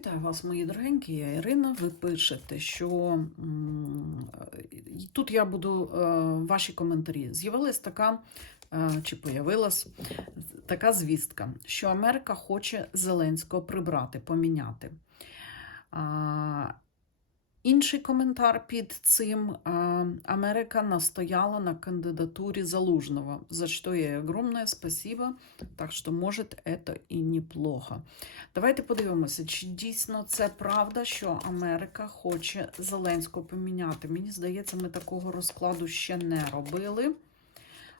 Вітаю вас, мої дорогенькі, я Ірина. Ви пишете, що тут я буду е, ваші коментарі. З'явилась така, е, чи появилась така звістка, що Америка хоче Зеленського прибрати, поміняти. Інший коментар під цим Америка настояла на кандидатуре Залужного, за что ей огромное спасибо, так що, може, это і неплохо. Давайте подивимося, чи дійсно це правда, що Америка хоче Зеленського поміняти. Мені здається, ми такого розкладу ще не робили.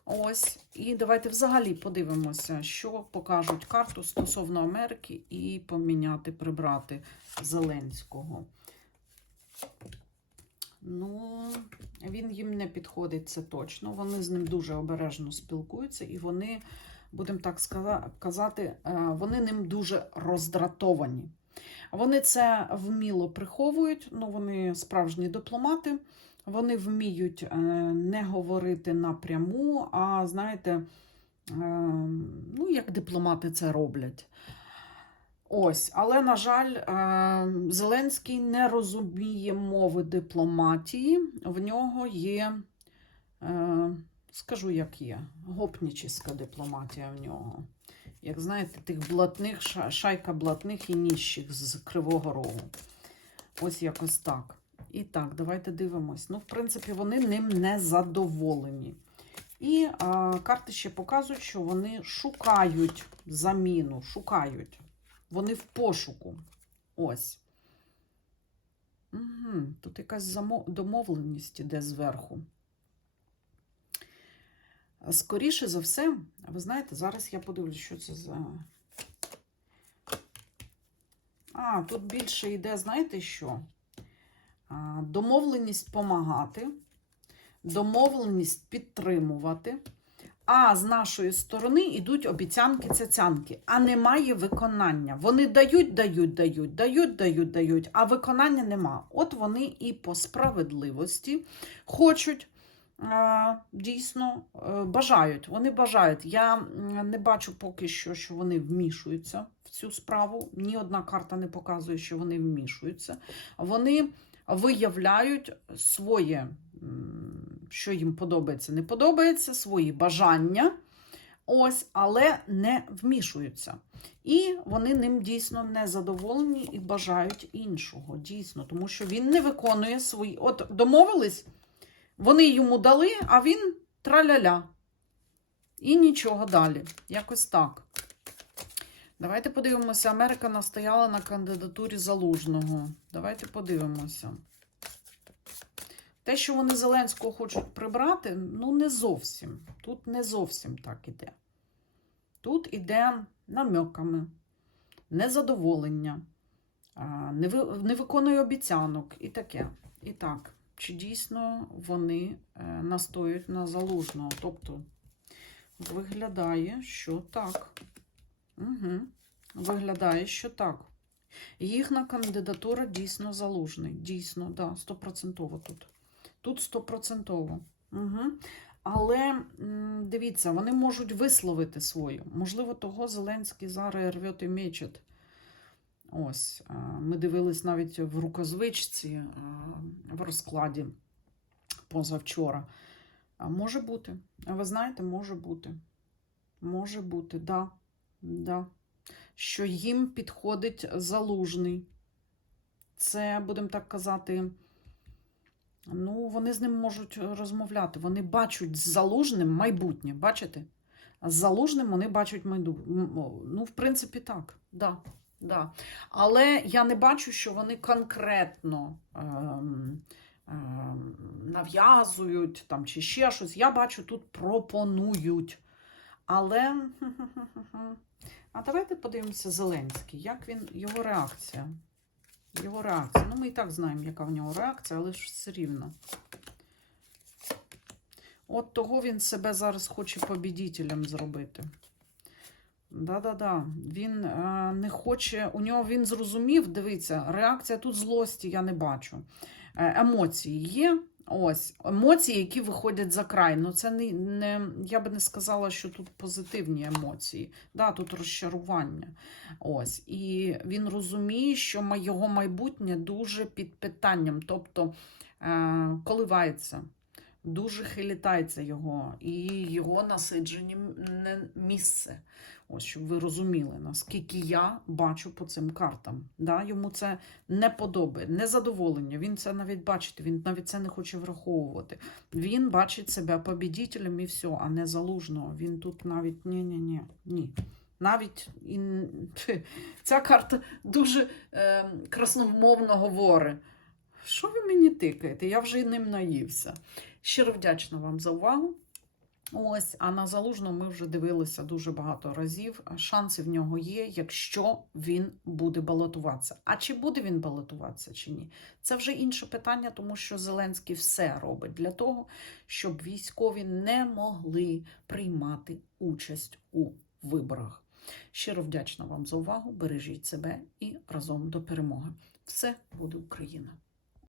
Ось, і давайте взагалі подивимося, що покажуть карту стосовно Америки і поміняти, прибрати Зеленського. Ну, він їм не підходить, це точно. Вони з ним дуже обережно спілкуються, і вони, будемо так казати, е, вони ним дуже роздратовані. Вони це вміло приховують, ну вони справжні дипломати. Вони вміють е, не говорити напряму, а знаєте, е, ну, як дипломати це роблять. Ось, але, на жаль, е, Зеленський не розуміє мови дипломатії. В нього є, е, скажу, як є, гопнічіська дипломатія в нього. Як знаєте, тих блатних, шайка блатних і ніщих з Кривого Рогу. Ось якось так. І так, давайте дивимось. Ну, в принципі, вони ним не задоволені. І а, карти ще показують, що вони шукають заміну, шукають. Вони в пошуку. Ось. Угу. Тут якась домовленість іде зверху. Скоріше за все, ви знаєте, зараз я подивлюсь, що це за. А, тут більше йде, знаєте що? Домовленість помагати, домовленість підтримувати. А з нашої сторони йдуть обіцянки цяцянки, а немає виконання. Вони дають, дають, дають, дають, дають, дають, а виконання нема. От вони і по справедливості хочуть. Дійсно е, бажають. Вони бажають. Я не бачу поки що, що вони вмішуються в цю справу. Ні одна карта не показує, що вони вмішуються. Вони виявляють своє, що їм подобається, не подобається, свої бажання. Ось, але не вмішуються. І вони ним дійсно не задоволені і бажають іншого. Дійсно, тому що він не виконує свої. От домовились, вони йому дали, а він траля-ля. І нічого далі. Якось так. Давайте подивимося. Америка настояла на кандидатурі залужного. Давайте подивимося. Те, що вони Зеленського хочуть прибрати, ну не зовсім. Тут не зовсім так іде. Тут іде намеками, незадоволення, не, виконує обіцянок і таке. І так, чи дійсно вони е, настоюють на залужного? Тобто, виглядає, що так. Угу. Виглядає, що так. Їхня кандидатура дійсно залужний. Дійсно, да, стопроцентово тут. Тут стопроцентово. Угу. Але дивіться, вони можуть висловити свою. Можливо, того Зеленський зараз рвет і мечет. Ось, ми дивились навіть в рукозвичці в розкладі позавчора. Може бути. А ви знаєте, може бути. Може бути, да. Да. Що їм підходить залужний. Це, будемо так казати, ну, вони з ним можуть розмовляти. Вони бачать з залужним майбутнє. Бачите? З залужним вони бачать майбутнє. Ну, в принципі, так. Да. Да. Але я не бачу, що вони конкретно ем, ем, нав'язують там, чи ще щось. Я бачу, тут пропонують. Але. А давайте подивимося Зеленський. Як він, його реакція? Його реакція. Ну, ми і так знаємо, яка в нього реакція, але ж все рівно. От того він себе зараз хоче побідітелем зробити. Да-да-да. Він е, не хоче, у нього він зрозумів, дивіться, реакція тут злості я не бачу. Е, емоції є, Ось емоції, які виходять за край. Ну, це не, не я би не сказала, що тут позитивні емоції. Да, тут розчарування. Ось. І він розуміє, що його майбутнє дуже під питанням, тобто е, коливається. Дуже хилітається його і його насиджені місце. Ось щоб ви розуміли, наскільки я бачу по цим картам. Да? Йому це не подобає, незадоволення. Він це навіть бачить, він навіть це не хоче враховувати. Він бачить себе побідітелем і все, а не залужного. Він тут навіть ні-ні-ні. ні. Навіть і... ця карта дуже е, красномовно говорить. Що ви мені тикаєте? Я вже ним наївся. Щиро вдячна вам за увагу. Ось, а на залужного ми вже дивилися дуже багато разів. Шанси в нього є, якщо він буде балотуватися. А чи буде він балотуватися, чи ні? Це вже інше питання, тому що Зеленський все робить для того, щоб військові не могли приймати участь у виборах. Щиро вдячна вам за увагу. Бережіть себе і разом до перемоги. Все буде Україна!